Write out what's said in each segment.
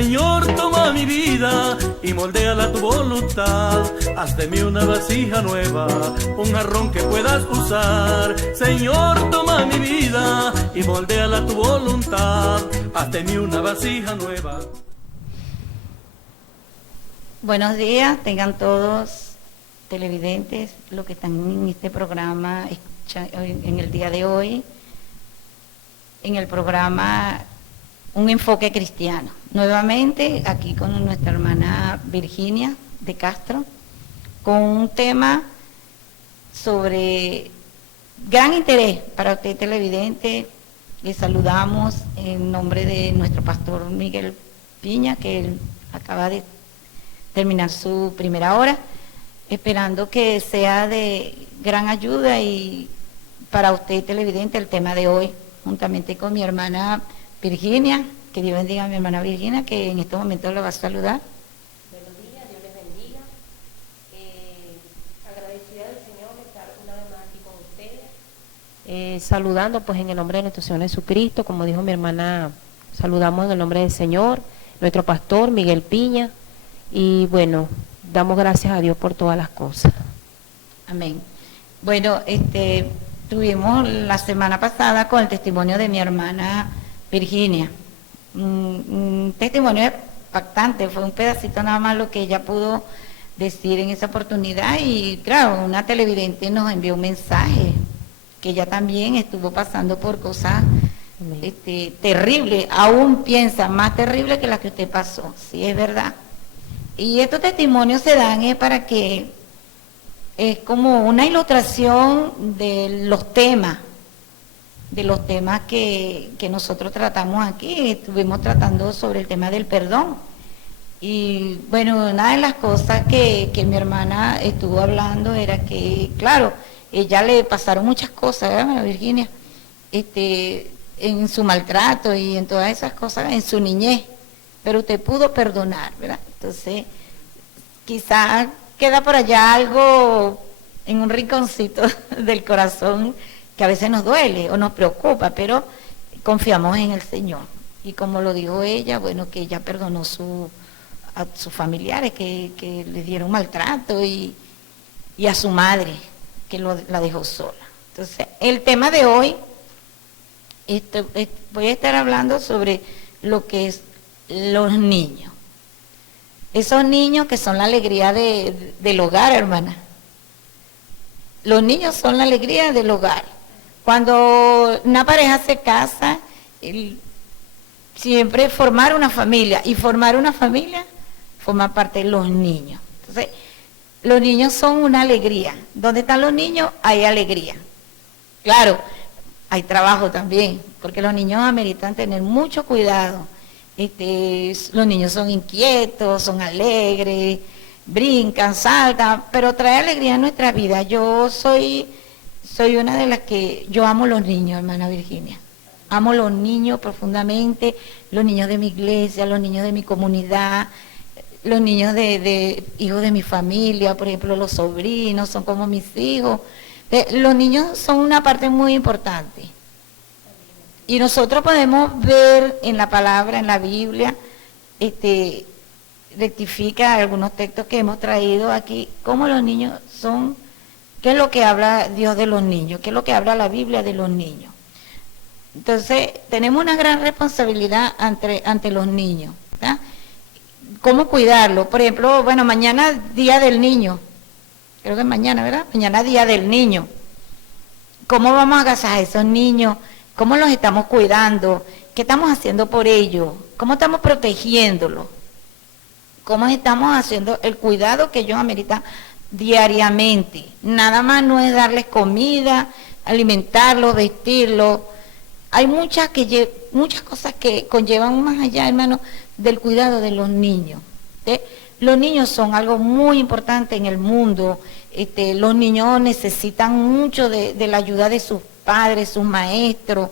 Señor, toma mi vida y moldéala a tu voluntad. Haz de mí una vasija nueva, un jarrón que puedas usar. Señor, toma mi vida y moldéala a tu voluntad. Haz de mí una vasija nueva. Buenos días, tengan todos televidentes, los que están en este programa en el día de hoy, en el programa Un Enfoque Cristiano. Nuevamente aquí con nuestra hermana Virginia de Castro, con un tema sobre gran interés para usted televidente. Les saludamos en nombre de nuestro pastor Miguel Piña, que él acaba de terminar su primera hora, esperando que sea de gran ayuda y para usted televidente el tema de hoy, juntamente con mi hermana Virginia. Que Dios bendiga a mi hermana Virginia, que en estos momentos lo va a saludar. Buenos días, Dios les bendiga. Agradecida del Señor de estar una vez más aquí con ustedes. Saludando pues en el nombre de nuestro Señor Jesucristo, como dijo mi hermana, saludamos en el nombre del Señor, nuestro pastor Miguel Piña, y bueno, damos gracias a Dios por todas las cosas. Amén. Bueno, tuvimos la semana pasada con el testimonio de mi hermana Virginia. Un testimonio impactante, fue un pedacito nada más lo que ella pudo decir en esa oportunidad, y claro, una televidente nos envió un mensaje que ella también estuvo pasando por cosas terribles, aún piensa más terrible que las que usted pasó, sí, es verdad. Y estos testimonios se dan para que es como una ilustración de los temas que nosotros tratamos aquí. Estuvimos tratando sobre el tema del perdón. Y bueno, una de las cosas que mi hermana estuvo hablando era que, claro, ella le pasaron muchas cosas, ¿verdad, Virginia? En su maltrato y en todas esas cosas, en su niñez, pero usted pudo perdonar, ¿verdad? Entonces, quizás queda por allá algo en un rinconcito del corazón que a veces nos duele o nos preocupa, pero confiamos en el Señor. Y como lo dijo ella, bueno, que ella perdonó a sus familiares que le dieron maltrato y a su madre, que la dejó sola. Entonces, el tema de hoy, voy a estar hablando sobre lo que es los niños. Esos niños que son la alegría del hogar, hermana. Los niños son la alegría del hogar. Cuando una pareja se casa, siempre formar una familia, y formar una familia forma parte de los niños. Entonces, los niños son una alegría. ¿Dónde están los niños? Hay alegría. Claro, hay trabajo también, porque los niños ameritan tener mucho cuidado. Los niños son inquietos, son alegres, brincan, saltan, pero trae alegría a nuestra vida. Yo soy una de las que, yo amo los niños, hermana Virginia. Amo los niños profundamente, los niños de mi iglesia, los niños de mi comunidad, los niños de hijos de mi familia, por ejemplo, los sobrinos son como mis hijos. Los niños son una parte muy importante. Y nosotros podemos ver en la palabra, en la Biblia, rectifica algunos textos que hemos traído aquí, cómo los niños son, qué es lo que habla Dios de los niños, qué es lo que habla la Biblia de los niños. Entonces, tenemos una gran responsabilidad ante los niños, ¿verdad? ¿Cómo cuidarlos? Por ejemplo, bueno, mañana Día del Niño, creo que es mañana, ¿verdad? Mañana Día del Niño. ¿Cómo vamos a agasajar a esos niños? ¿Cómo los estamos cuidando? ¿Qué estamos haciendo por ellos? ¿Cómo estamos protegiéndolos? ¿Cómo estamos haciendo el cuidado que ellos ameritan diariamente? Nada más no es darles comida, alimentarlos, vestirlos. Hay muchas cosas que conllevan más allá, hermano, del cuidado de los niños. ¿Sí? Los niños son algo muy importante en el mundo. Los niños necesitan mucho de la ayuda de sus padres, sus maestros,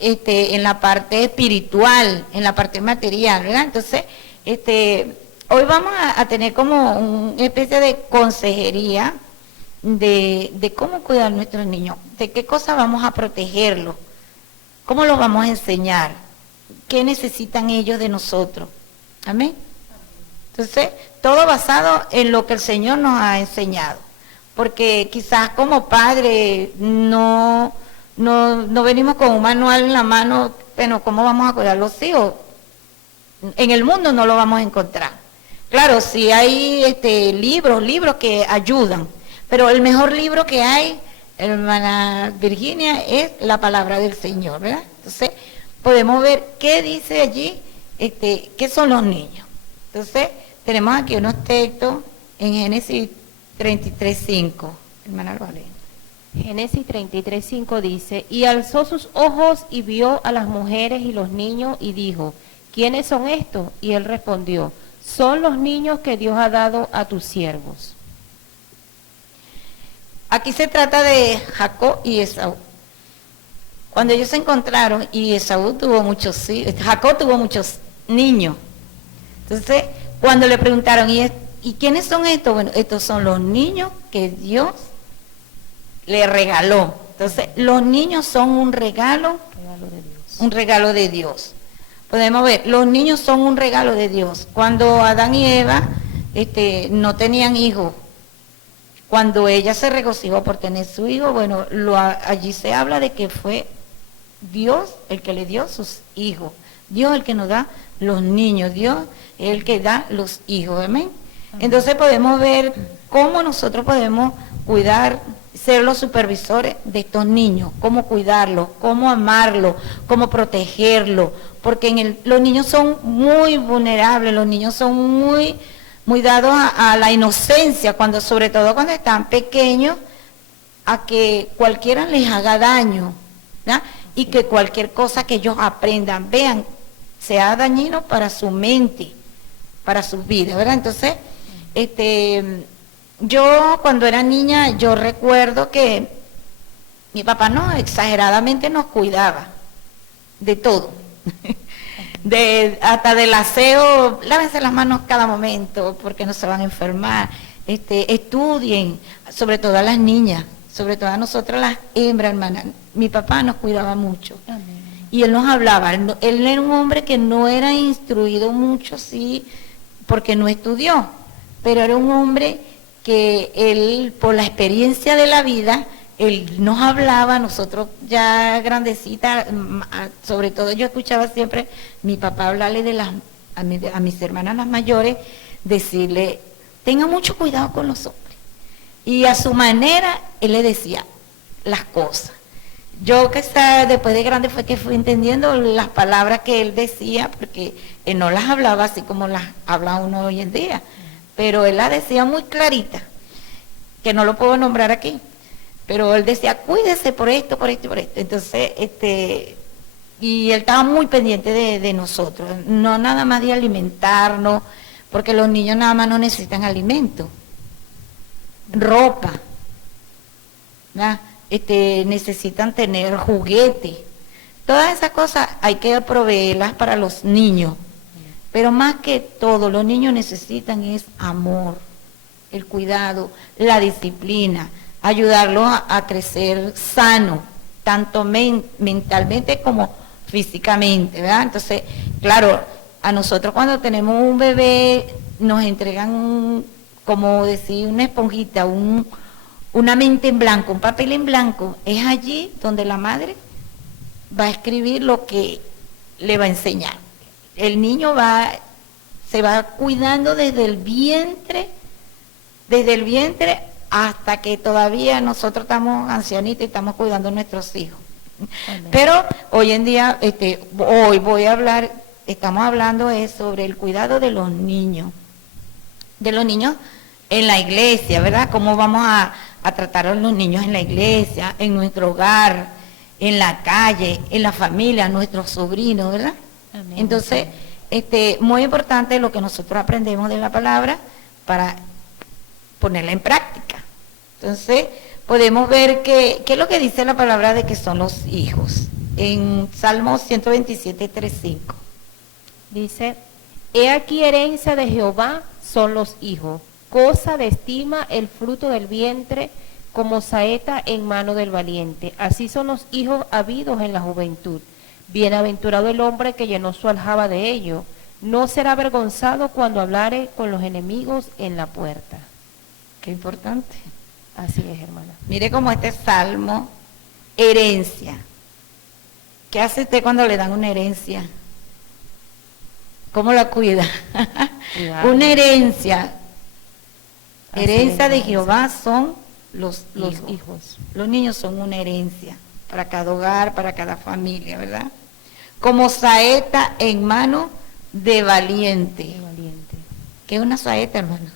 en la parte espiritual, en la parte material, ¿verdad? Entonces, hoy vamos a tener como una especie de consejería de cómo cuidar a nuestros niños, de qué cosas vamos a protegerlos, cómo los vamos a enseñar. qué necesitan ellos de nosotros. Amén. Entonces, todo basado en lo que el Señor nos ha enseñado. Porque quizás como padre no venimos con un manual en la mano, pero ¿cómo vamos a cuidar a los hijos? En el mundo no lo vamos a encontrar. Claro, sí hay libros que ayudan, pero el mejor libro que hay, hermana Virginia, es la palabra del Señor, ¿verdad? Entonces, podemos ver qué dice allí, qué son los niños. Entonces, tenemos aquí unos textos en Génesis 33:5, hermana Valeria. Génesis 33:5 dice, y alzó sus ojos y vio a las mujeres y los niños y dijo, ¿quiénes son estos? Y él respondió, son los niños que Dios ha dado a tus siervos. Aquí se trata de Jacob y Esaú. Cuando ellos se encontraron, y Jacob tuvo muchos niños. Entonces, cuando le preguntaron, ¿y quiénes son estos? Bueno, estos son los niños que Dios le regaló. Entonces, los niños son un regalo de Dios. Un regalo de Dios. Podemos ver, los niños son un regalo de Dios. Cuando Adán y Eva no tenían hijos, cuando ella se regocijó por tener su hijo, bueno, allí se habla de que fue Dios el que le dio sus hijos. Dios el que nos da los niños, Dios es el que da los hijos, amén. Entonces podemos ver cómo nosotros podemos cuidar, ser los supervisores de estos niños, cómo cuidarlos, cómo amarlos, cómo protegerlos, porque los niños son muy vulnerables, los niños son muy dados a la inocencia, sobre todo cuando están pequeños, a que cualquiera les haga daño, ¿verdad? Y que cualquier cosa que ellos aprendan, vean, sea dañino para su mente, para sus vidas, ¿verdad? Entonces, yo cuando era niña, yo recuerdo que mi papá exageradamente nos cuidaba de todo, hasta del aseo, lávense las manos cada momento porque no se van a enfermar, estudien, sobre todo a las niñas, sobre todo a nosotras las hembras, hermanas. Mi papá nos cuidaba mucho. Amén. Y él nos hablaba, él era un hombre que no era instruido mucho, sí, porque no estudió, pero era un hombre que él, por la experiencia de la vida, él nos hablaba, nosotros ya grandecitas, sobre todo yo escuchaba siempre mi papá hablarle a mis hermanas las mayores, decirle, tenga mucho cuidado con los hombres. Y a su manera, él le decía las cosas. Yo después de grande fue que fui entendiendo las palabras que él decía, porque él no las hablaba así como las habla uno hoy en día, pero él las decía muy clarita, que no lo puedo nombrar aquí, pero él decía, cuídese por esto, por esto y por esto. Entonces, y él estaba muy pendiente de nosotros, no nada más de alimentarnos, porque los niños nada más no necesitan alimento, ropa, ¿verdad? Necesitan tener juguetes. Todas esas cosas hay que proveerlas para los niños. Pero más que todo, los niños necesitan es amor, el cuidado, la disciplina, ayudarlos a crecer sano, tanto mentalmente como físicamente, ¿verdad? Entonces, claro, a nosotros cuando tenemos un bebé nos entregan, como decir, una esponjita, una mente en blanco, un papel en blanco. Es allí donde la madre va a escribir lo que le va a enseñar. El niño se va cuidando desde el vientre hasta que todavía nosotros estamos ancianitos y estamos cuidando a nuestros hijos. Amén. Pero hoy en día, hoy estamos hablando sobre el cuidado de los niños en la iglesia, ¿verdad? Cómo vamos a tratar a los niños en la iglesia, en nuestro hogar, en la calle, en la familia, nuestros sobrinos, ¿verdad? Amén. Entonces, muy importante lo que nosotros aprendemos de la palabra para ponerla en práctica. Entonces, podemos ver qué es lo que dice la palabra de que son los hijos. En Salmo 127:3-5. Dice, he aquí herencia de Jehová son los hijos, cosa de estima el fruto del vientre, como saeta en mano del valiente. Así son los hijos habidos en la juventud. Bienaventurado el hombre que llenó su aljaba de ello. No será avergonzado cuando hablare con los enemigos en la puerta. Qué importante. Así es, hermana. Mire cómo este salmo, herencia. ¿Qué hace usted cuando le dan una herencia? ¿Cómo la cuida? Una herencia. Así Herencia es, de hermana. Jehová son los hijos. hijos. Los niños son una herencia para cada hogar, para cada familia, ¿verdad? Como saeta en mano de valiente. Qué valiente. ¿Qué es una saeta, hermano?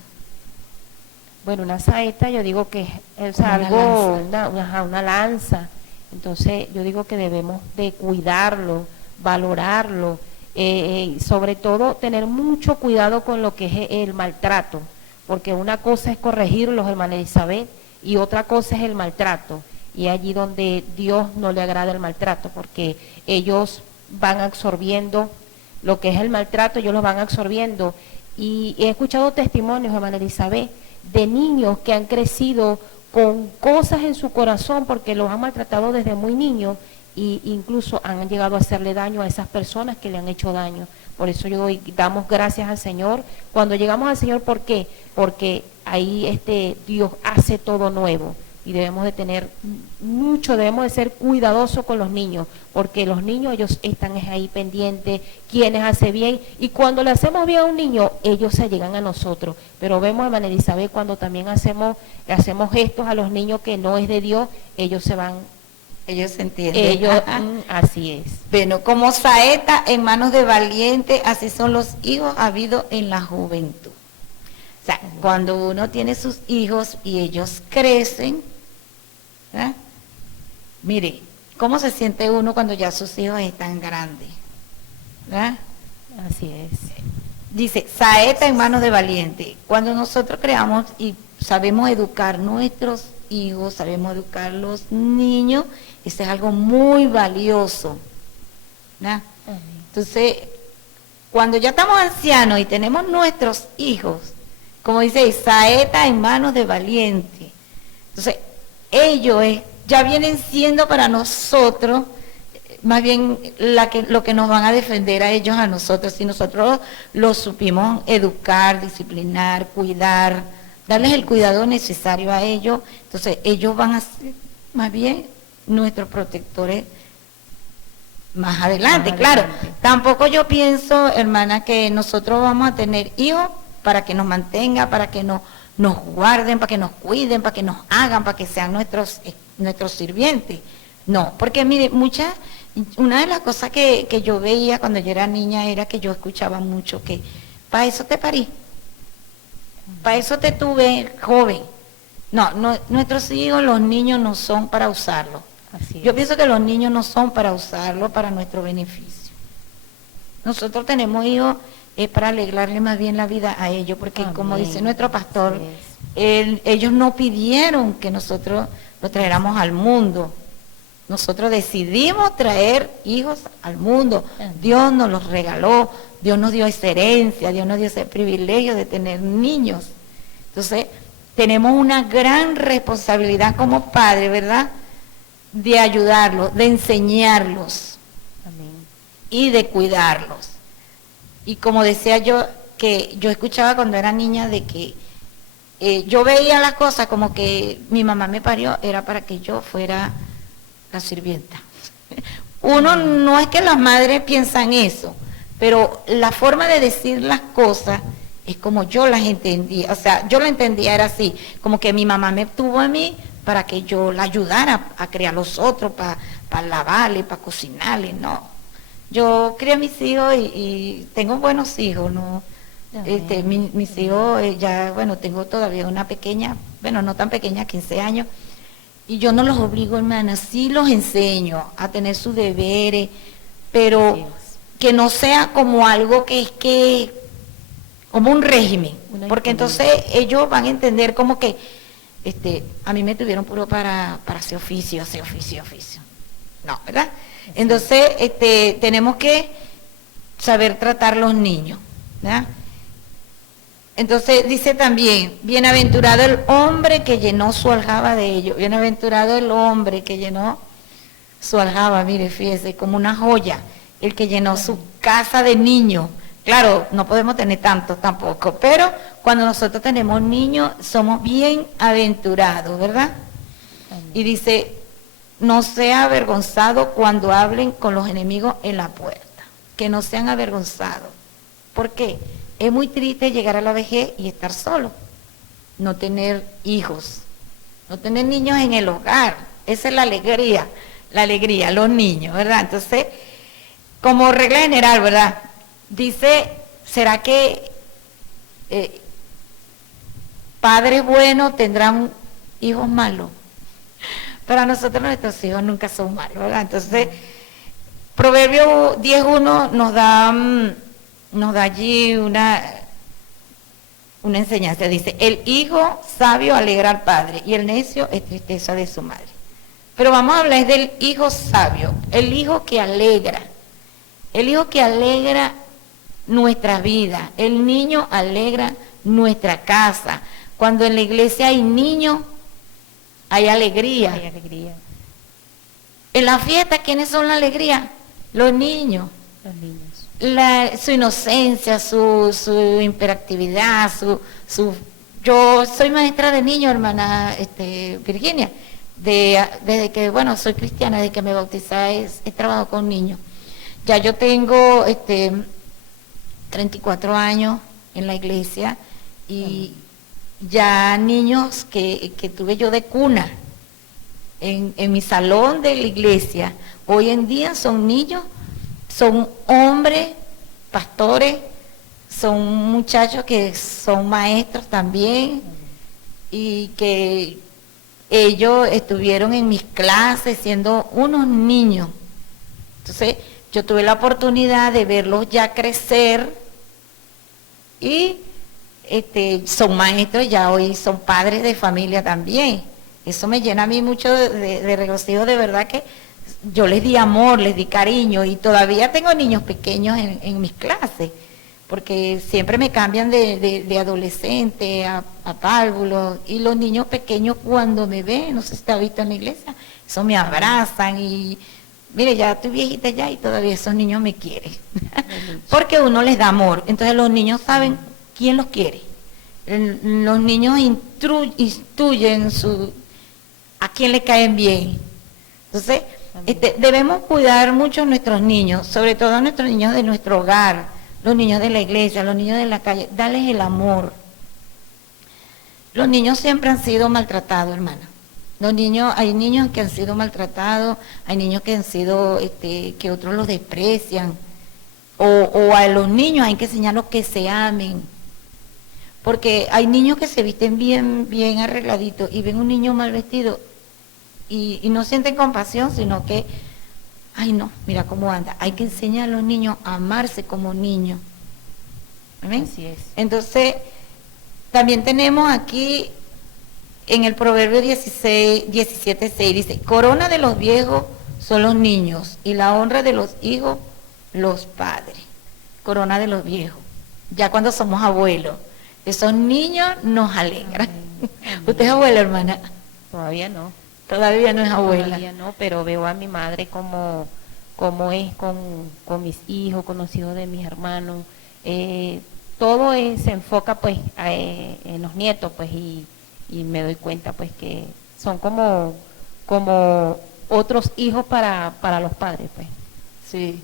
Bueno, una saeta yo digo que es Como una algo, lanza. una lanza. Entonces yo digo que debemos de cuidarlo, valorarlo, sobre todo tener mucho cuidado con lo que es el maltrato, porque una cosa es corregirlos, hermana Elizabeth, y otra cosa es el maltrato. Y allí donde Dios no le agrada el maltrato, porque ellos van absorbiendo lo que es el maltrato, ellos lo van absorbiendo. Y he escuchado testimonios, hermana Elizabeth, de niños que han crecido con cosas en su corazón porque los han maltratado desde muy niños e incluso han llegado a hacerle daño a esas personas que le han hecho daño. Por eso yo damos gracias al Señor. Cuando llegamos al Señor, ¿por qué? Porque ahí Dios hace todo nuevo. Y debemos de tener mucho, debemos de ser cuidadosos con los niños, porque los niños, ellos están ahí pendientes, quienes hace bien, y cuando le hacemos bien a un niño, ellos se llegan a nosotros. Pero vemos, hermana Elizabeth, cuando también hacemos gestos a los niños que no es de Dios, ellos se van. Ellos se entienden. Ellos, así es. Bueno, como saeta en manos de valiente, así son los hijos habidos en la juventud. O sea, cuando uno tiene sus hijos y ellos crecen, ¿verdad? Mire, ¿cómo se siente uno cuando ya sus hijos están grandes? ¿Verdad? Así es. Dice, saeta en manos de valiente. Cuando nosotros creamos y sabemos educar nuestros hijos, sabemos educar los niños, eso es algo muy valioso, ¿verdad? Entonces, cuando ya estamos ancianos y tenemos nuestros hijos, como dice, saeta en manos de valiente. Entonces, ellos ya vienen siendo para nosotros, más bien lo que nos van a defender a ellos, a nosotros, si nosotros los supimos educar, disciplinar, cuidar, darles el cuidado necesario a ellos, entonces ellos van a ser más bien nuestros protectores más adelante. Claro, tampoco yo pienso, hermana, que nosotros vamos a tener hijos para que nos mantengan, para que nos guarden, para que nos cuiden, para que nos hagan, para que sean nuestros sirvientes. No, porque mire, una de las cosas que yo veía cuando yo era niña era que yo escuchaba mucho que para eso te parí, para eso te tuve joven. No, nuestros hijos, los niños no son para usarlos. Yo pienso que los niños no son para usarlos para nuestro beneficio. Nosotros tenemos hijos para alegrarle más bien la vida a ellos, porque amén, como dice nuestro pastor, ellos no pidieron que nosotros los trajéramos al mundo. Nosotros decidimos traer hijos al mundo. Amén. Dios nos los regaló, Dios nos dio esa herencia, Dios nos dio ese privilegio de tener niños. Entonces, tenemos una gran responsabilidad como padres, ¿verdad?, de ayudarlos, de enseñarlos. Amén. Y de cuidarlos. Y como decía yo, que yo escuchaba cuando era niña de que yo veía las cosas como que mi mamá me parió, era para que yo fuera la sirvienta. Uno no es que las madres piensan eso, pero la forma de decir las cosas es como yo las entendía. O sea, yo la entendía, era así, como que mi mamá me tuvo a mí para que yo la ayudara a criar a los otros, para lavarle, para cocinarle, no. Yo crié a mis hijos y tengo buenos hijos, ¿no? Mis hijos, ya, bueno, tengo todavía una pequeña, bueno, no tan pequeña, 15 años, y yo no los obligo, hermana, sí los enseño a tener sus deberes, pero que no sea como algo como un régimen, porque entonces ellos van a entender como que, a mí me tuvieron puro para hacer oficio. No, ¿verdad? Entonces, tenemos que saber tratar los niños, ¿verdad? Entonces dice también, bienaventurado el hombre que llenó su aljaba de ellos, bienaventurado el hombre que llenó su aljaba, mire, fíjese, como una joya, el que llenó su casa de niños. Claro, no podemos tener tantos tampoco, pero cuando nosotros tenemos niños somos bien aventurados, ¿verdad? Y dice, no sea avergonzado cuando hablen con los enemigos en la puerta, que no sean avergonzados. ¿Por qué? Es muy triste llegar a la vejez y estar solo, no tener hijos, no tener niños en el hogar. Esa es la alegría, los niños, ¿verdad? Entonces, como regla general, ¿verdad? Dice, ¿será que padres buenos tendrán hijos malos? Para nosotros nuestros hijos nunca son malos, ¿verdad? Entonces, Proverbio 10.1 nos da allí una enseñanza. Dice, el hijo sabio alegra al padre y el necio es tristeza de su madre. Pero vamos a hablar del hijo sabio, el hijo que alegra nuestra vida, el niño alegra nuestra casa. Cuando en la iglesia hay niños, hay alegría. Hay alegría. En la fiesta, ¿quiénes son la alegría? Los niños. Los niños. Su inocencia, su hiperactividad, yo soy maestra de niños, hermana Virginia, desde que, bueno, soy cristiana, desde que me bauticé he trabajado con niños. Ya yo tengo 34 años en la iglesia y ya niños que tuve yo de cuna en mi salón de la iglesia, hoy en día son niños, son hombres, pastores, son muchachos que son maestros también y que ellos estuvieron en mis clases siendo unos niños. Entonces, yo tuve la oportunidad de verlos ya crecer y son maestros, ya hoy son padres de familia también. Eso me llena a mí mucho de regocijo, de verdad que yo les di amor, les di cariño y todavía tengo niños pequeños en mis clases, porque siempre me cambian de adolescente a párvulo y los niños pequeños cuando me ven, no sé si te has visto en la iglesia, eso me abrazan y mire, ya estoy viejita ya y todavía esos niños me quieren, porque uno les da amor, entonces los niños saben quién los quiere, los niños instruyen a quién le caen bien, entonces debemos cuidar mucho a nuestros niños, sobre todo a nuestros niños de nuestro hogar, los niños de la iglesia, los niños de la calle, darles el amor. Los niños siempre han sido maltratados, hermana. Hay niños que han sido maltratados, hay niños que han sido, que otros los desprecian, o a los niños hay que enseñarlos que se amen, porque hay niños que se visten bien arregladitos y ven un niño mal vestido y no sienten compasión, sino que, ay no, mira cómo anda. Hay que enseñar a los niños a amarse como niños. ¿Amén? Así es. Entonces, también tenemos aquí en el Proverbio 17:6 dice, corona de los viejos son los niños y la honra de los hijos los padres. Corona de los viejos. Ya cuando somos abuelos, esos niños nos alegran. Amén. ¿Usted es abuela, hermana? Todavía no. Todavía no es abuela. Todavía no, pero veo a mi madre como es con mis hijos, con los hijos de mis hermanos. Todo se enfoca pues en los nietos, pues, y me doy cuenta pues que son como otros hijos para los padres, pues. Sí.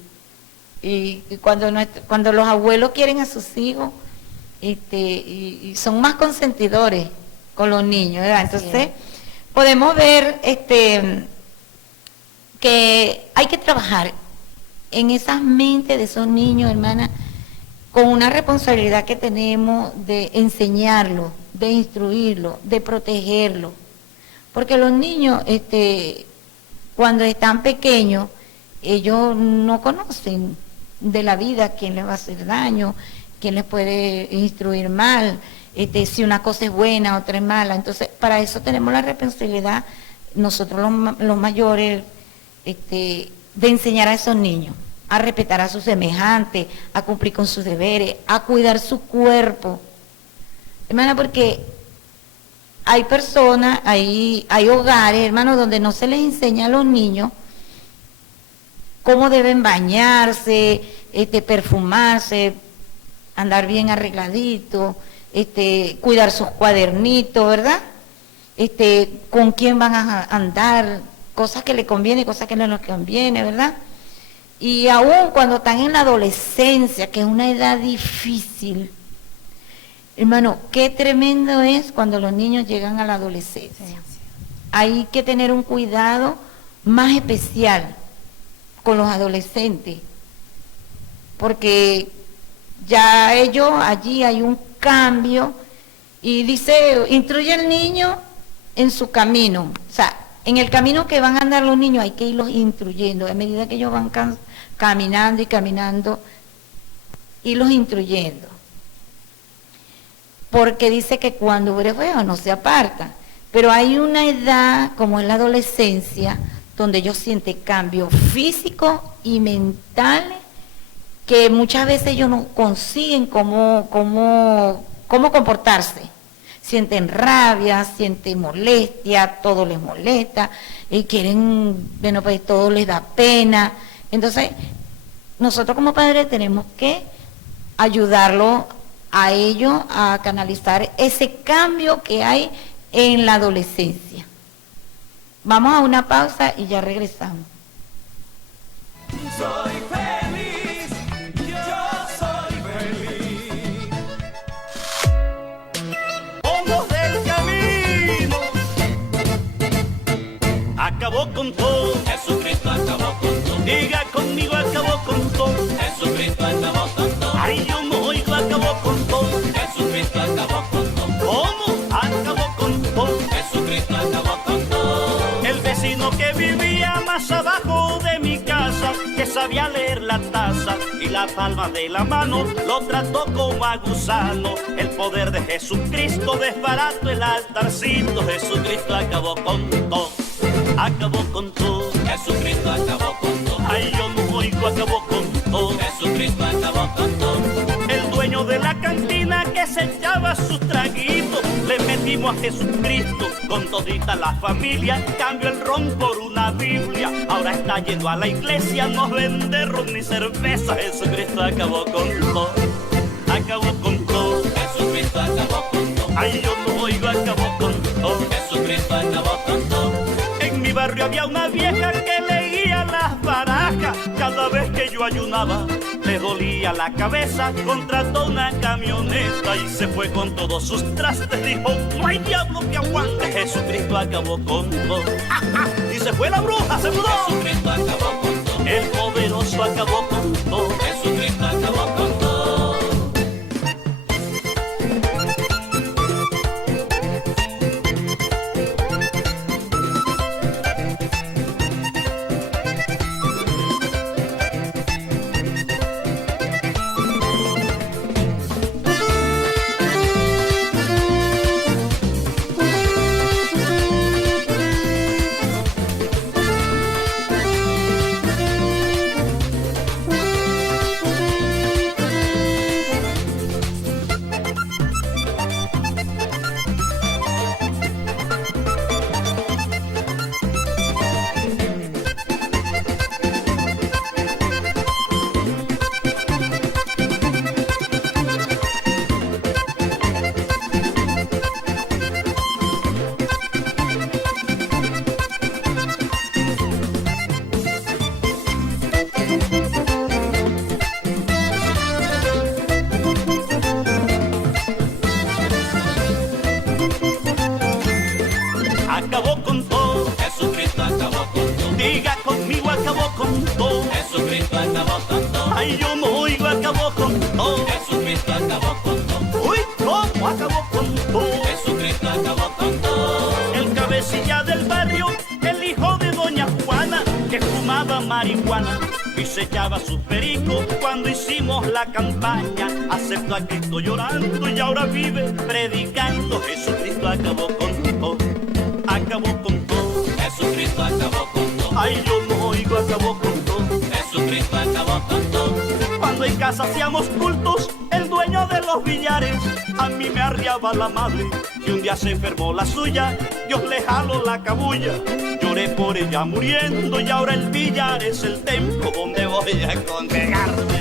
Y cuando los abuelos quieren a sus hijos, y son más consentidores con los niños, ¿verdad? Entonces, podemos ver que hay que trabajar en esas mentes de esos niños, hermana, con una responsabilidad que tenemos de enseñarlos, de instruirlos, de protegerlos. Porque los niños, cuando están pequeños, ellos no conocen de la vida quién les va a hacer daño, quién les puede instruir mal, si una cosa es buena, otra es mala. Entonces, para eso tenemos la responsabilidad, nosotros los mayores, de enseñar a esos niños a respetar a sus semejantes, a cumplir con sus deberes, a cuidar su cuerpo. Hermana, porque hay personas, hay hogares, hermano, donde no se les enseña a los niños cómo deben bañarse, perfumarse, andar bien arregladito, cuidar sus cuadernitos, ¿verdad? Con quién van a andar, cosas que le conviene, cosas que no les conviene, ¿verdad? Y aún cuando están en la adolescencia, que es una edad difícil, hermano, qué tremendo es cuando los niños llegan a la adolescencia. Hay que tener un cuidado más especial con los adolescentes, porque ya ellos, allí hay un cambio, y dice, instruye al niño en su camino, o sea, en el camino que van a andar los niños hay que irlos instruyendo, a medida que ellos van caminando y caminando, irlos instruyendo, porque dice que cuando hubiere fuego no se apartan, pero hay una edad, como es la adolescencia, donde ellos sienten cambios físicos y mentales, que muchas veces ellos no consiguen cómo comportarse. Sienten rabia, sienten molestia, todo les molesta, y quieren, bueno, pues todo les da pena. Entonces, nosotros como padres tenemos que ayudarlo a ellos a canalizar ese cambio que hay en la adolescencia. Vamos a una pausa y ya regresamos. Soy feliz, yo soy feliz. Homos del camino. Acabó con todo. Jesucristo acabó con todo. Diga conmigo, acabó con todo. Jesucristo acabó con todo. Ay, yo no oigo, acabó con todo. Jesucristo acabó con todo. ¿Cómo? Acabó con todo. Jesucristo acabó con todo. El vecino que vivía más abajo de mi casa, que sabía leer la taza y la palma de la mano, lo trató como a gusano. El poder de Jesucristo desbarató el altarcito. Jesucristo acabó con todo. Acabó con todo. Jesucristo acabó con todo. Ay, yo no oigo, acabó con todo. Jesucristo acabó con todo. El dueño de la cantina que se echaba sus traguitos, le metimos a Jesucristo con todita la familia. Cambió el ron por una Biblia. Ahora está yendo a la iglesia, no vende ron ni cerveza. Jesucristo acabó con todo. Acabó con todo. Jesucristo acabó con todo. Ay, yo no oigo, acabó con todo. Jesucristo acabó con todo. En mi barrio había una vieja que leía las barajas. Cada vez que yo ayunaba le dolía la cabeza. Contrató una camioneta y se fue con todos sus trastes. Dijo, no hay diablo que aguante. Jesucristo acabó con todo. Y se fue la bruja, se mudó. Jesucristo acabó con todo. El poderoso acabó con todo. Jesucristo acabó con todo. Acabó con todo. Jesucristo acabó con todo. Diga conmigo, acabó con todo. Jesucristo acabó con todo. Ay, yo no oigo, acabó con todo. Jesucristo acabó con todo. Uy, ¿cómo acabó con todo? Jesucristo acabó con todo. El cabecilla del barrio, el hijo de doña Juana, que fumaba marihuana y se echaba sus pericos. Cuando hicimos la campaña, aceptó a Cristo llorando y ahora vive predicando. Jesucristo acabó con todo. Acabó con todo. Jesucristo acabó con todo. Ay, yo no oigo, acabó con todo. Jesucristo acabó con todo. Cuando en casa hacíamos cultos, el dueño de los billares a mí me arriaba la madre y un día se enfermó la suya. Dios le jaló la cabulla. Yo lloré por ella muriendo y ahora el billar es el templo donde voy a congregarme.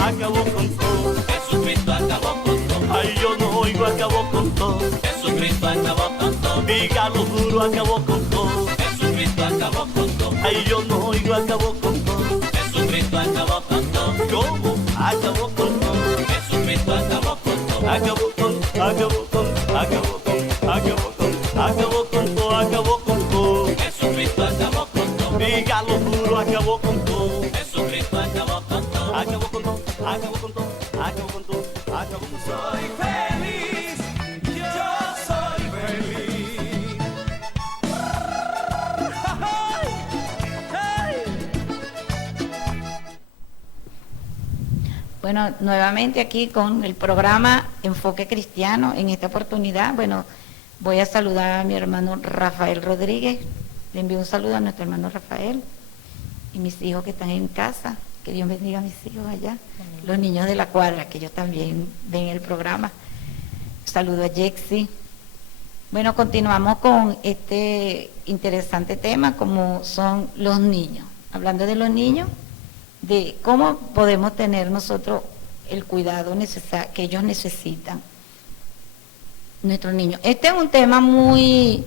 Acabó con todo, Jesucristo acabó con todo. ay yo no oigo, acabó con todo. Jesucristo acabó con todo. Dígalo duro, acabó con todo. Jesucristo acabó con todo. Ay yo no oigo, acabó con todo. Jesucristo acabó con todo. ¿Cómo? Acabó con todo. Jesucristo acabó con todo. Acabó con, acabó con, acabó con, acabó con, acabó con todo, acabó con todo. Jesucristo acabó con todo. Dígalo duro, acabó con todo. Jesucristo acabó con todo. Acabó con todo, acabó con todo, acabó con todo, acabó con todo. Soy feliz, yo soy feliz. Bueno, nuevamente aquí con el programa Enfoque Cristiano. En esta oportunidad, bueno, voy a saludar a mi hermano Rafael Rodríguez. Le envío un saludo a nuestro hermano Rafael y mis hijos que están en casa. Que Dios bendiga a mis hijos allá. Amén. Los niños de la cuadra, que ellos también ven el programa. Saludo a Jexy. Bueno, continuamos con este interesante tema como son los niños. Hablando de los niños, de cómo podemos tener nosotros el cuidado que ellos necesitan, nuestros niños. Este es un tema muy,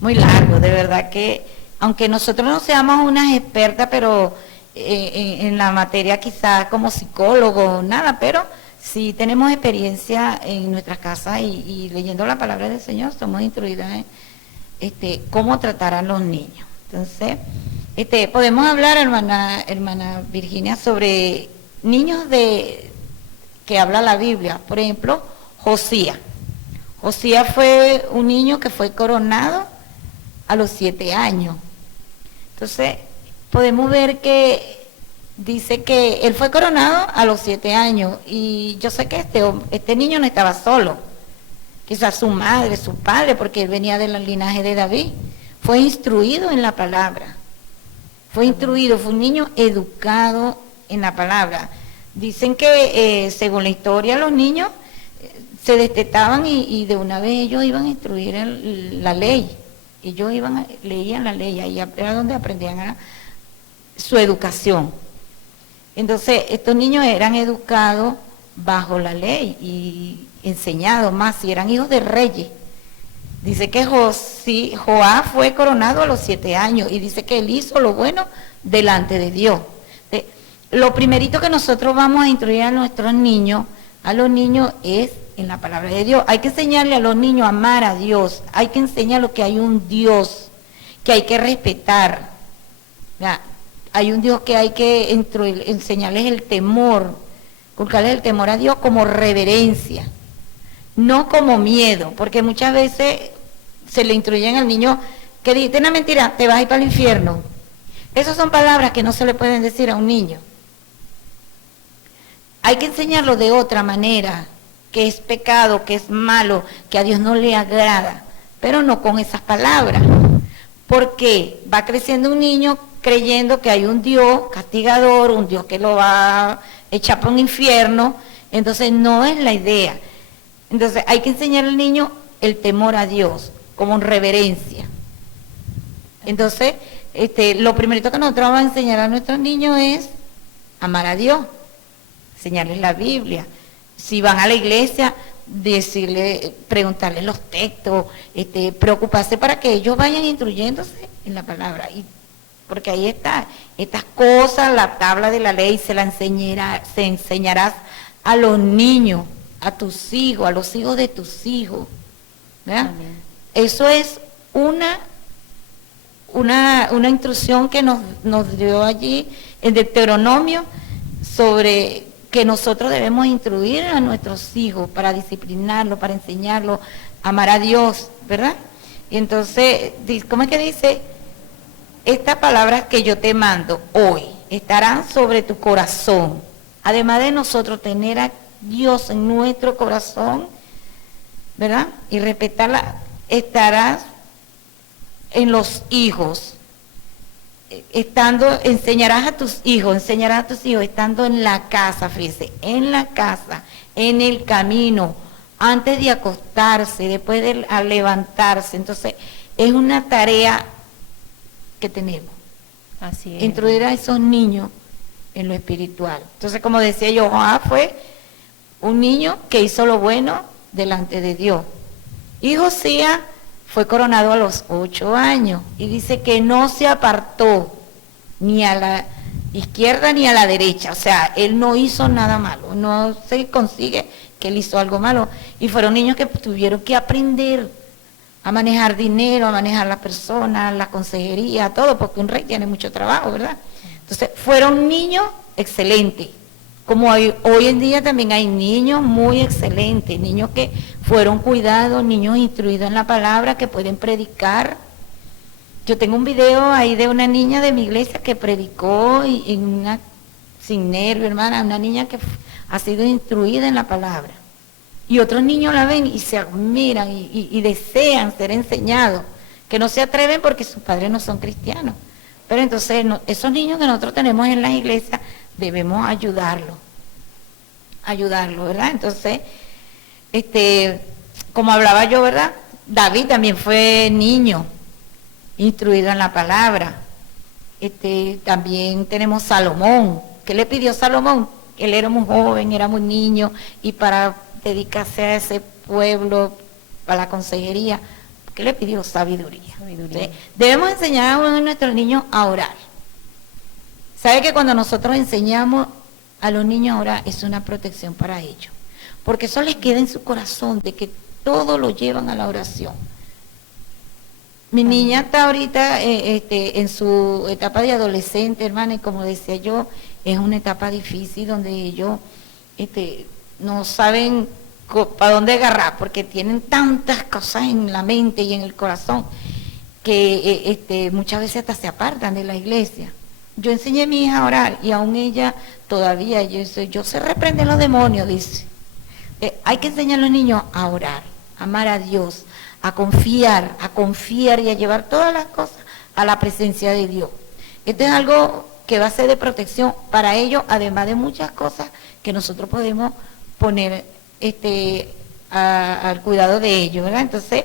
muy largo, de verdad que, aunque nosotros no seamos unas expertas, pero en la materia quizás como psicólogos, nada, pero sí tenemos experiencia en nuestras casas y leyendo la palabra del Señor, somos instruidas en cómo tratar a los niños. Entonces, podemos hablar, hermana Virginia, sobre niños que habla la Biblia. Por ejemplo, Josías. Josías fue un niño que fue coronado a los 7 años. Entonces, podemos ver que dice que él fue coronado a los 7 años. Y yo sé que este niño no estaba solo. Quizás su madre, su padre, porque él venía del linaje de David. Fue instruido en la palabra. Fue instruido, fue un niño educado en la palabra. Dicen que según la historia los niños se destetaban y de una vez ellos iban a instruir la ley. Ellos leían la ley, ahí era donde aprendían su educación. Entonces estos niños eran educados bajo la ley y enseñados más, si eran hijos de reyes. Dice que Joás fue coronado a los 7 años y dice que él hizo lo bueno delante de Dios. Lo primerito que nosotros vamos a instruir a los niños es en la palabra de Dios. Hay que enseñarle a los niños a amar a Dios, hay que enseñarles que hay un Dios que hay que respetar. ¿Ya? Hay un Dios que hay que enseñarles el temor, inculcarles el temor a Dios como reverencia. No como miedo, porque muchas veces se le instruyen al niño que dice una mentira, te vas a ir para el infierno. Esas son palabras que no se le pueden decir a un niño. Hay que enseñarlo de otra manera, que es pecado, que es malo, que a Dios no le agrada, pero no con esas palabras. Porque va creciendo un niño creyendo que hay un Dios castigador, un Dios que lo va a echar para un infierno, entonces no es la idea. Entonces hay que enseñar al niño el temor a Dios, como en reverencia. Entonces, lo primerito que nosotros vamos a enseñar a nuestros niños es amar a Dios, enseñarles la Biblia. Si van a la iglesia, preguntarles los textos, preocuparse para que ellos vayan instruyéndose en la palabra. Porque ahí está, estas cosas, la tabla de la ley se enseñarás a los niños, a tus hijos, a los hijos de tus hijos. ¿Verdad? Eso es una instrucción que nos dio allí en Deuteronomio sobre que nosotros debemos instruir a nuestros hijos para disciplinarlos, para enseñarlos a amar a Dios, ¿verdad? Y entonces, ¿cómo es que dice? Estas palabras que yo te mando hoy estarán sobre tu corazón. Además de nosotros tener a Dios en nuestro corazón, ¿verdad? Y respetarla, estarás en los hijos, enseñarás a tus hijos estando en la casa, fíjese, en la casa, en el camino, antes de acostarse, después de levantarse. Entonces, es una tarea que tenemos. Así es. Instruir a esos niños en lo espiritual. Entonces, como decía yo, Joab fue un niño que hizo lo bueno delante de Dios. Y Josías fue coronado a los 8 años y dice que no se apartó ni a la izquierda ni a la derecha, o sea, él no hizo nada malo, no se consigue que él hizo algo malo. Y fueron niños que tuvieron que aprender a manejar dinero, a manejar las personas, la consejería, todo, porque un rey tiene mucho trabajo, ¿verdad? Entonces, fueron niños excelentes. Como hoy en día también hay niños muy excelentes, niños que fueron cuidados, niños instruidos en la palabra, que pueden predicar. Yo tengo un video ahí de una niña de mi iglesia que predicó sin nervio, hermana, una niña que ha sido instruida en la palabra. Y otros niños la ven y se admiran y desean ser enseñados, que no se atreven porque sus padres no son cristianos. Pero entonces esos niños que nosotros tenemos en las iglesias debemos ayudarlos, ¿verdad? Entonces, como hablaba yo, ¿verdad? David también fue niño, instruido en la palabra. También tenemos Salomón. ¿Qué le pidió Salomón? Él era muy joven, era muy niño, y para dedicarse a ese pueblo, a la consejería, ¿qué le pidió? Sabiduría. ¿Sí? Debemos enseñar a uno de nuestros niños a orar. ¿Sabe que cuando nosotros enseñamos a los niños a orar es una protección para ellos? Porque eso les queda en su corazón, de que todo lo llevan a la oración. Mi niña está ahorita en su etapa de adolescente, hermana, y como decía yo, es una etapa difícil donde ellos no saben para dónde agarrar, porque tienen tantas cosas en la mente y en el corazón que muchas veces hasta se apartan de la iglesia. Yo enseñé a mi hija a orar y aún ella todavía, yo sé reprender los demonios, dice. Hay que enseñar a los niños a orar, a amar a Dios, a confiar y a llevar todas las cosas a la presencia de Dios. Esto es algo que va a ser de protección para ellos, además de muchas cosas que nosotros podemos poner al cuidado de ellos, ¿verdad? Entonces,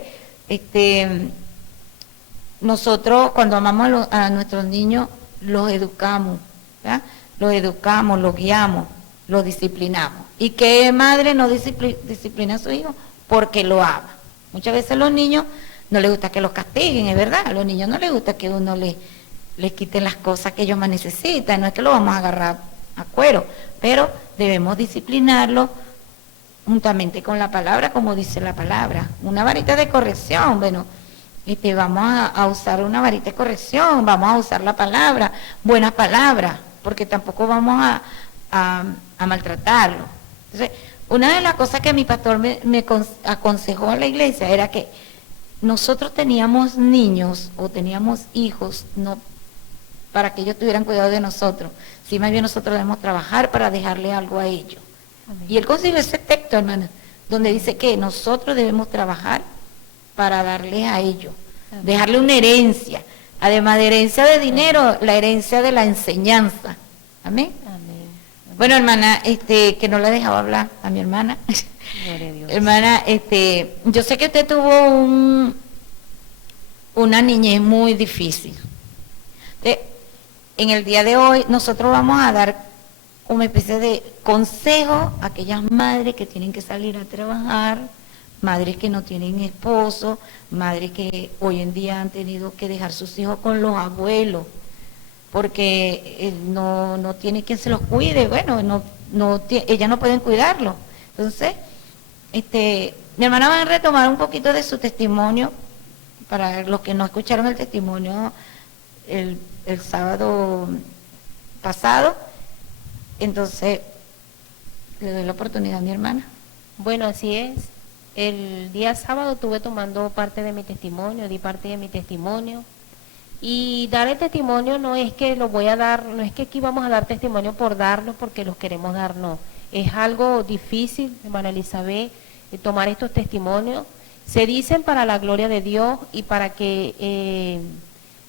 nosotros cuando amamos a nuestros niños, los educamos, ¿verdad? Los educamos, los guiamos, los disciplinamos. ¿Y qué madre no disciplina a su hijo? Porque lo ama. Muchas veces a los niños no les gusta que los castiguen, es verdad. A los niños no les gusta que uno les quite las cosas que ellos más necesitan. No es que lo vamos a agarrar a cuero, pero debemos disciplinarlos juntamente con la palabra, como dice la palabra. Una varita de corrección, bueno, vamos a usar una varita de corrección, vamos a usar la palabra, buena palabra, porque tampoco vamos a maltratarlo. Entonces, una de las cosas que mi pastor me aconsejó a la iglesia era que nosotros teníamos niños o teníamos hijos, no para que ellos tuvieran cuidado de nosotros, si más bien nosotros debemos trabajar para dejarle algo a ellos. Amén. Y él consiguió ese texto, hermana, donde dice que nosotros debemos trabajar para darle a ellos, amén, dejarle una herencia, además de herencia de dinero, la herencia de la enseñanza. Amén. Bueno, hermana, que no la he dejado hablar a mi hermana. Gloria a Dios. Hermana, yo sé que usted tuvo una niñez muy difícil. En el día de hoy nosotros vamos a dar una especie de consejo a aquellas madres que tienen que salir a trabajar, madres que no tienen esposo, madres que hoy en día han tenido que dejar sus hijos con los abuelos, porque no tiene quien se los cuide, bueno, ellas no pueden cuidarlo. Entonces, mi hermana va a retomar un poquito de su testimonio, para los que no escucharon el testimonio el sábado pasado. Entonces, le doy la oportunidad a mi hermana. Bueno, así es. El día sábado estuve tomando parte de mi testimonio, di parte de mi testimonio. Y dar el testimonio no es que lo voy a dar, no es que aquí vamos a dar testimonio por darlo, porque los queremos dar, no. Es algo difícil, hermana Elizabeth, tomar estos testimonios. Se dicen para la gloria de Dios y para que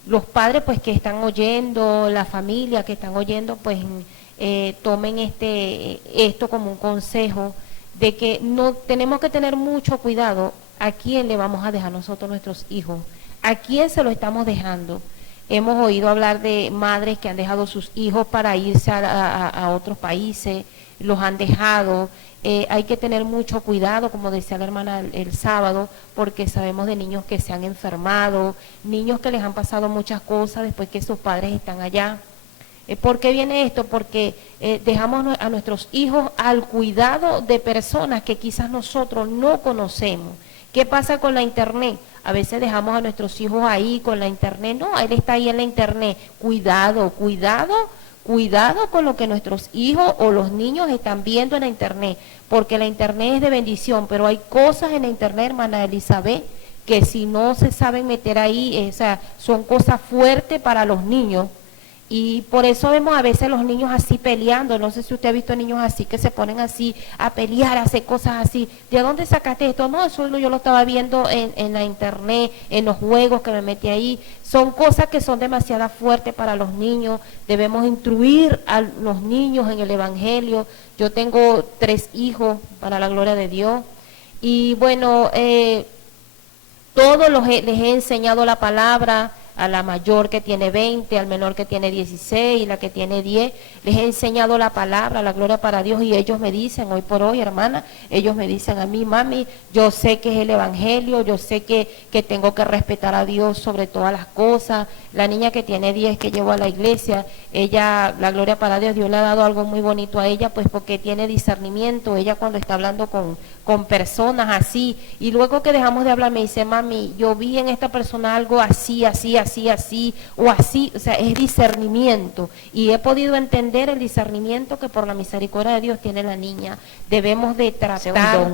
los padres pues que están oyendo, la familia que están oyendo, pues tomen esto como un consejo de que no tenemos que tener mucho cuidado a quién le vamos a dejar nosotros nuestros hijos, a quién se lo estamos dejando. hemos oído hablar de madres que han dejado sus hijos para irse a otros países, los han dejado. Hay que tener mucho cuidado, como decía la hermana el sábado, porque sabemos de niños que se han enfermado, niños que les han pasado muchas cosas después que sus padres están allá. ¿Por qué viene esto? Porque dejamos a nuestros hijos al cuidado de personas que quizás nosotros no conocemos. ¿Qué pasa con la internet? A veces dejamos a nuestros hijos ahí con la internet. No, él está ahí en la internet. Cuidado, cuidado, cuidado con lo que nuestros hijos o los niños están viendo en la internet, porque la internet es de bendición, pero hay cosas en la internet, hermana Elizabeth, que si no se saben meter ahí, o sea, son cosas fuertes para los niños. Y por eso vemos a veces los niños así peleando. No sé si usted ha visto niños así que se ponen así a pelear, a hacer cosas así. ¿De dónde sacaste esto? No, eso yo lo estaba viendo en la internet, en los juegos que me metí ahí. Son cosas que son demasiado fuertes para los niños. Debemos instruir a los niños en el Evangelio. Yo tengo 3 hijos, para la gloria de Dios. Y bueno, todos les he enseñado la palabra. A la mayor que tiene 20, al menor que tiene 16, y la que tiene 10, les he enseñado la palabra, la gloria para Dios, y ellos me dicen, hoy por hoy, hermana, ellos me dicen a mí, mami, yo sé que es el Evangelio, yo sé que tengo que respetar a Dios sobre todas las cosas. La niña que tiene 10 que llevo a la iglesia, ella, la gloria para Dios, Dios le ha dado algo muy bonito a ella, pues porque tiene discernimiento. Ella cuando está hablando con personas así, y luego que dejamos de hablar me dice, mami, yo vi en esta persona algo así, así, o así, o sea, es discernimiento, y he podido entender el discernimiento que por la misericordia de Dios tiene la niña. Debemos de tratar,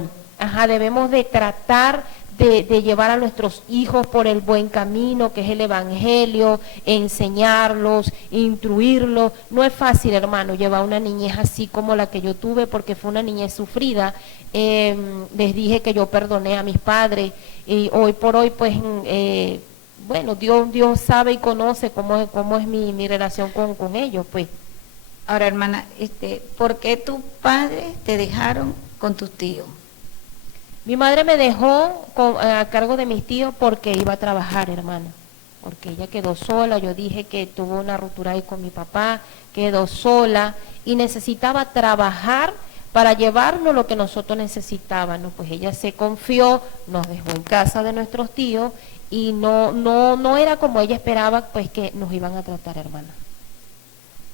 debemos de tratar de llevar a nuestros hijos por el buen camino, que es el Evangelio, enseñarlos, instruirlos. No es fácil, hermano, llevar una niñez así como la que yo tuve, porque fue una niñez sufrida. Les dije que yo perdoné a mis padres, y hoy por hoy, pues, bueno, Dios sabe y conoce cómo es mi relación con ellos, pues. Ahora, hermana, ¿por qué tus padres te dejaron con tus tíos? Mi madre me dejó a cargo de mis tíos porque iba a trabajar, hermana, porque ella quedó sola. Yo dije que tuvo una ruptura ahí con mi papá, quedó sola y necesitaba trabajar para llevarnos lo que nosotros necesitábamos. Pues ella se confió, nos dejó en casa de nuestros tíos, y no era como ella esperaba, pues, que nos iban a tratar, hermana.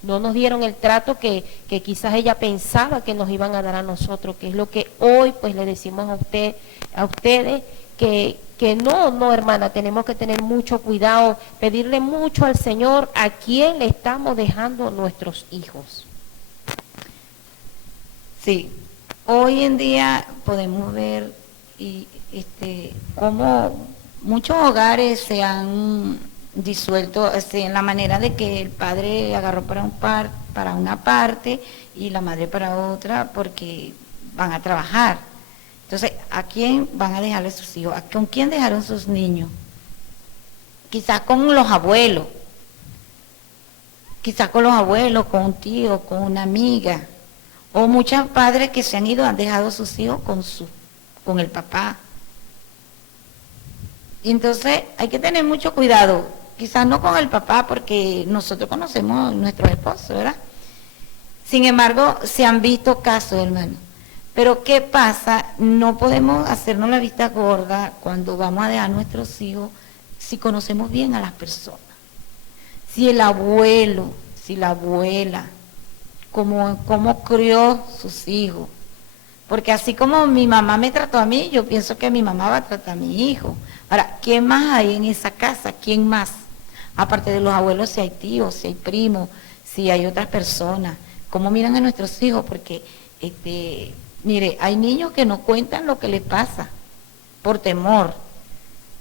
No nos dieron el trato que quizás ella pensaba que nos iban a dar a nosotros, que es lo que hoy pues le decimos a ustedes, que no, hermana, tenemos que tener mucho cuidado, pedirle mucho al Señor a quién le estamos dejando nuestros hijos. Sí, hoy en día podemos ver cómo muchos hogares se han disuelto en la manera de que el padre agarró para una parte y la madre para otra, porque van a trabajar. Entonces, ¿a quién van a dejarle sus hijos? ¿Con quién dejaron sus niños? Quizás con los abuelos, con un tío, con una amiga, o muchos padres que se han ido han dejado sus hijos con el papá. Y entonces hay que tener mucho cuidado, quizás no con el papá, porque nosotros conocemos a nuestros esposos, ¿verdad? Sin embargo, se han visto casos, hermano. Pero ¿qué pasa? No podemos hacernos la vista gorda cuando vamos a dejar a nuestros hijos si conocemos bien a las personas. Si el abuelo, si la abuela, cómo crió sus hijos. Porque así como mi mamá me trató a mí, yo pienso que mi mamá va a tratar a mi hijo. Ahora, ¿quién más hay en esa casa? ¿Quién más? Aparte de los abuelos, si hay tíos, si hay primos, si hay otras personas. ¿Cómo miran a nuestros hijos? Porque, mire, hay niños que no cuentan lo que les pasa por temor.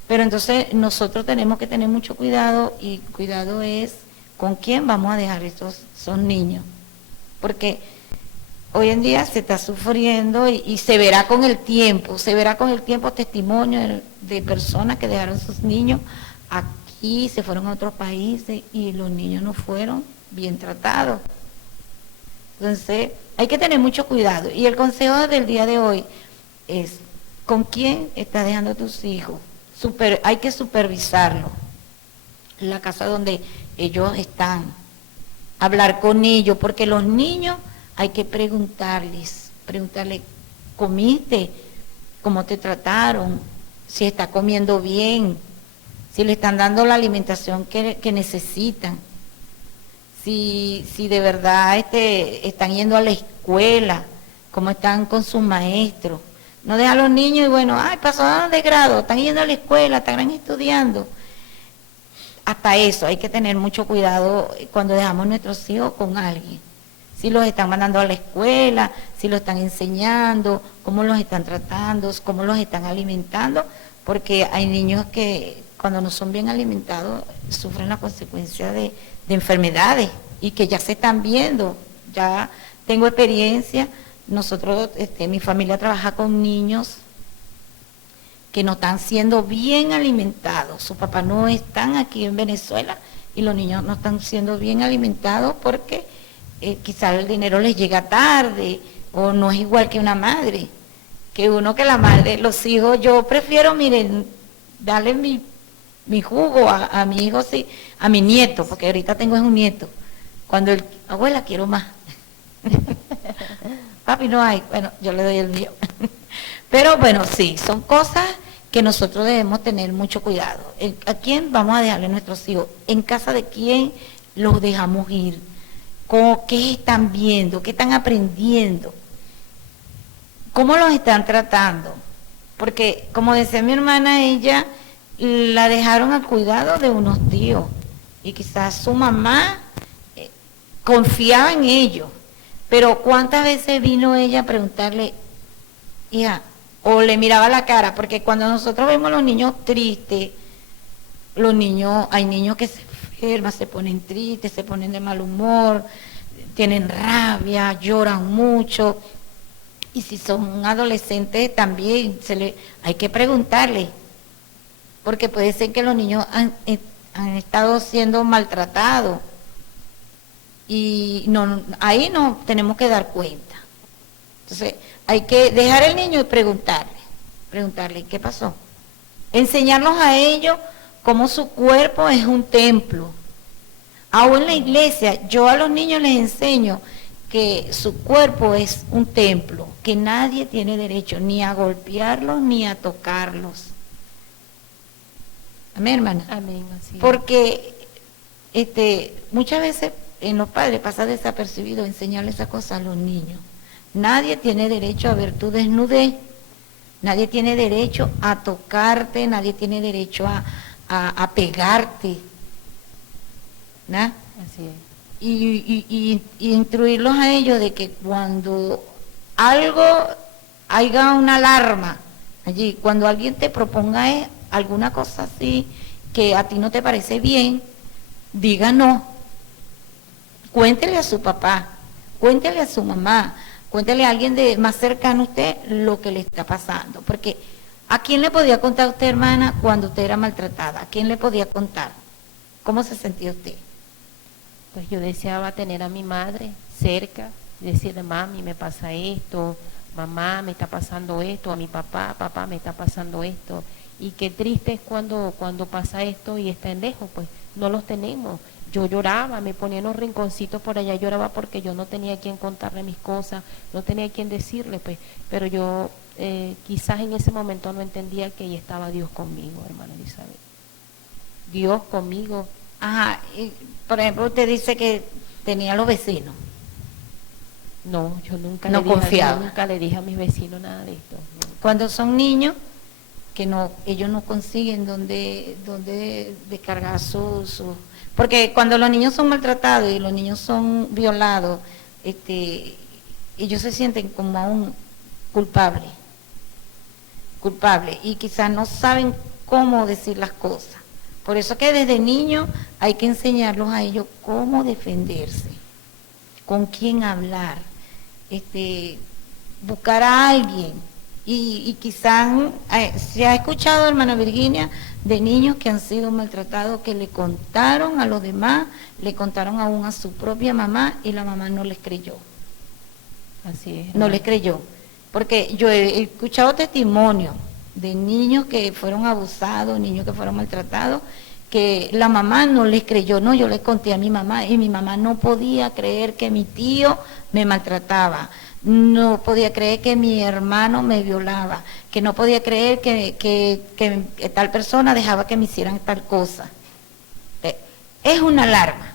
Pero entonces nosotros tenemos que tener mucho cuidado, y cuidado es con quién vamos a dejar esos niños. Porque hoy en día se está sufriendo y se verá con el tiempo, testimonios de personas que dejaron sus niños aquí, se fueron a otros países y los niños no fueron bien tratados. Entonces, hay que tener mucho cuidado. Y el consejo del día de hoy es, ¿con quién estás dejando a tus hijos? Hay que supervisarlo. la casa donde ellos están, hablar con ellos, porque los niños hay que preguntarles, ¿comiste? ¿Cómo te trataron? Si está comiendo bien, si le están dando la alimentación que necesitan, si de verdad están yendo a la escuela, cómo están con sus maestros. No deja a los niños y bueno, pasaron de grado, están yendo a la escuela, están estudiando. Hasta eso, hay que tener mucho cuidado cuando dejamos nuestros hijos con alguien. Si los están mandando a la escuela, si los están enseñando, cómo los están tratando, cómo los están alimentando, porque hay niños que cuando no son bien alimentados sufren la consecuencia de enfermedades y que ya se están viendo. Ya tengo experiencia, nosotros, mi familia trabaja con niños que no están siendo bien alimentados, sus papás no están aquí en Venezuela y los niños no están siendo bien alimentados porque quizás el dinero les llega tarde o no es igual que una madre, que la madre, los hijos, yo prefiero, miren, darle mi jugo a mi hijo, sí, a mi nieto, porque ahorita tengo un nieto, cuando abuela quiero más, papi no hay, bueno, yo le doy el mío, pero bueno, sí, son cosas que nosotros debemos tener mucho cuidado. ¿A quién vamos a dejarle a nuestros hijos? ¿En casa de quién los dejamos ir? ¿Qué están viendo? ¿Qué están aprendiendo? ¿Cómo los están tratando? Porque, como decía mi hermana, ella la dejaron al cuidado de unos tíos y quizás su mamá confiaba en ellos, pero ¿cuántas veces vino ella a preguntarle, hija, o le miraba la cara? Porque cuando nosotros vemos a los niños tristes, hay niños que se enferman, se ponen tristes, se ponen de mal humor, tienen rabia, lloran mucho, y si son adolescentes también hay que preguntarle, porque puede ser que los niños han estado siendo maltratados, y ahí nos tenemos que dar cuenta. Entonces, hay que dejar al niño y preguntarle qué pasó. Enseñarlos a ellos cómo su cuerpo es un templo. Aún en la iglesia, yo a los niños les enseño que su cuerpo es un templo, que nadie tiene derecho ni a golpearlos ni a tocarlos. Amén, hermana. Amén, así es. Porque muchas veces en los padres pasa desapercibido enseñarles esa cosa a los niños. Nadie tiene derecho a ver tu desnudez, nadie tiene derecho a tocarte, nadie tiene derecho a pegarte, ¿no? Así es. Y instruirlos a ellos de que cuando haya una alarma allí, cuando alguien te proponga alguna cosa así que a ti no te parece bien, diga no. Cuéntele a su papá, cuéntele a su mamá, cuéntele a alguien más cercano a usted lo que le está pasando. Porque ¿a quién le podía contar a usted, hermana, cuando usted era maltratada? ¿A quién le podía contar? ¿Cómo se sentía usted? Pues yo deseaba tener a mi madre cerca, decirle, mami, me pasa esto, mamá, me está pasando esto, a mi papá, papá, me está pasando esto. Y qué triste es cuando pasa esto y están lejos, pues no los tenemos. Yo lloraba, me ponía en los rinconcitos por allá, lloraba porque yo no tenía a quien contarle mis cosas, no tenía a quien decirle, pues, pero yo quizás en ese momento no entendía que ahí estaba Dios conmigo, hermana Elizabeth. Dios conmigo. Ajá, y, por ejemplo, usted dice que tenía los vecinos. No, yo nunca, No confiaba. Nunca le dije a mis vecinos nada de esto. Nunca. Cuando son niños, que ellos no consiguen dónde descargar porque cuando los niños son maltratados y los niños son violados, ellos se sienten como aún culpables y quizás no saben cómo decir las cosas. Por eso que desde niños hay que enseñarlos a ellos cómo defenderse, con quién hablar, buscar a alguien. Y quizás se ha escuchado, hermana Virginia, de niños que han sido maltratados, que le contaron a los demás, le contaron aún a su propia mamá y la mamá no les creyó. Así es. No les creyó. Porque yo he escuchado testimonios de niños que fueron abusados, niños que fueron maltratados, que la mamá no les creyó. No, yo le conté a mi mamá y mi mamá no podía creer que mi tío me maltrataba, no podía creer que mi hermano me violaba, que no podía creer que tal persona dejaba que me hicieran tal cosa. Es una alarma.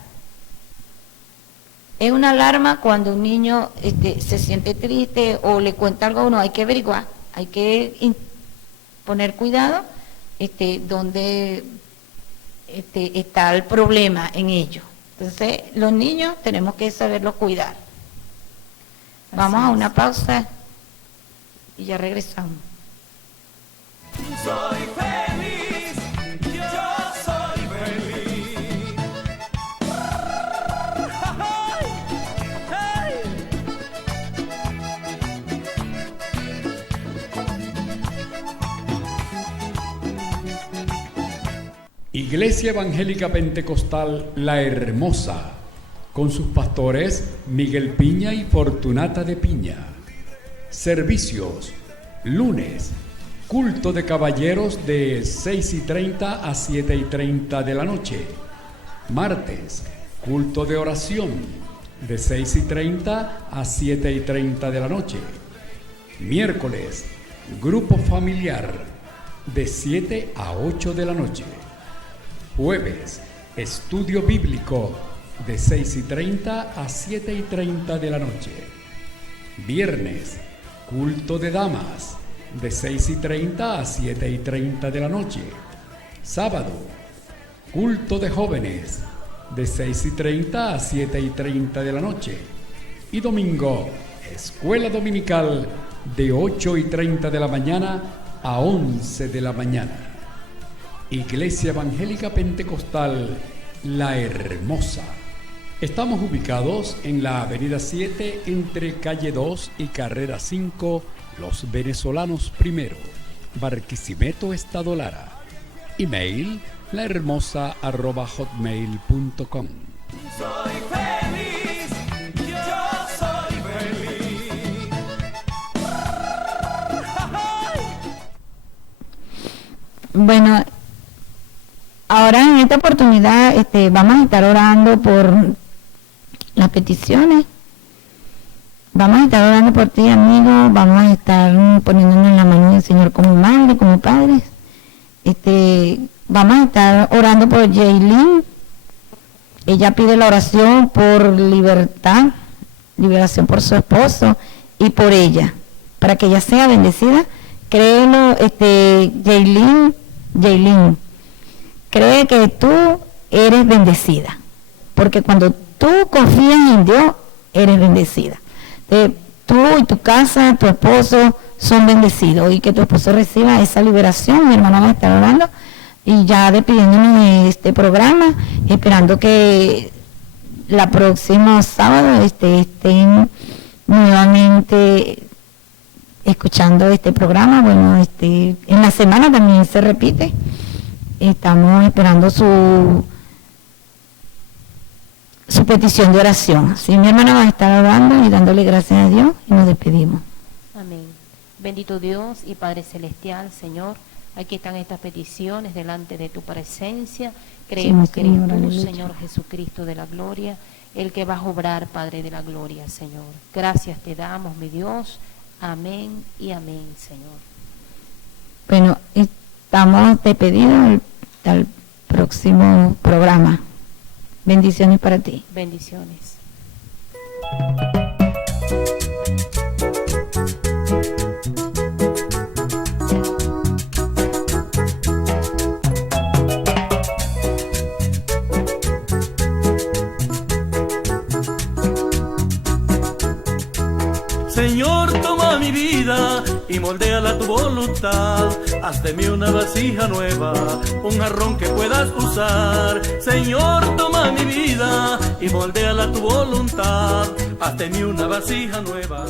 Es una alarma cuando un niño se siente triste o le cuenta algo a uno. Hay que averiguar, hay que poner cuidado donde está el problema en ello. Entonces, los niños tenemos que saberlos cuidar. Vamos a una pausa y ya regresamos. Soy feliz, yo soy feliz. Iglesia Evangélica Pentecostal La Hermosa, con sus pastores Miguel Piña y Fortunata de Piña. Servicios: lunes, culto de caballeros de 6:30 a 7:30 de la noche. Martes, culto de oración de 6:30 a 7:30 de la noche. Miércoles, grupo familiar de 7 a 8 de la noche. Jueves, estudio bíblico de 6:30 a 7:30 de la noche. Viernes, culto de damas de 6:30 a 7:30 de la noche. Sábado, culto de jóvenes de 6:30 a 7:30 de la noche. Y domingo, escuela dominical de 8:30 de la mañana a 11 de la mañana. Iglesia Evangélica Pentecostal La Hermosa. Estamos ubicados en la avenida 7 entre calle 2 y carrera 5, Los Venezolanos Primero, Barquisimeto, Estado Lara. Email lahermosa@hotmail.com. Soy feliz, yo soy feliz. Bueno, ahora en esta oportunidad vamos a estar orando por las peticiones. Vamos a estar orando por ti, amigo. Vamos a estar poniéndonos en la mano del Señor como madre, como padres. Vamos a estar orando por Jaylin. Ella pide la oración por libertad, liberación por su esposo y por ella, para que ella sea bendecida. Créelo, Jaylin, cree que tú eres bendecida, porque cuando tú confías en Dios, eres bendecida. Tú y tu casa, tu esposo son bendecidos, y que tu esposo reciba esa liberación. Mi hermano va a estar orando y ya despidiéndonos de este programa, esperando que la próxima sábado estén nuevamente escuchando este programa. Bueno, en la semana también se repite. Estamos esperando su petición de oración. Así mi hermana va a estar orando y dándole gracias a Dios, y nos despedimos. Amén. Bendito Dios y Padre Celestial, Señor, aquí están estas peticiones delante de tu presencia. Creemos que eres tú, Señor Jesucristo de la gloria, el que vas a obrar, Padre de la gloria, Señor. Gracias te damos, mi Dios. Amén y amén, Señor. Bueno, estamos despedidos hasta el próximo programa. Bendiciones para ti. Bendiciones. Señor, toma mi vida y moldéala a tu voluntad. Haz de mí una vasija nueva, un jarrón que puedas usar. Señor, toma mi vida y moldéala a tu voluntad. Haz de mí una vasija nueva.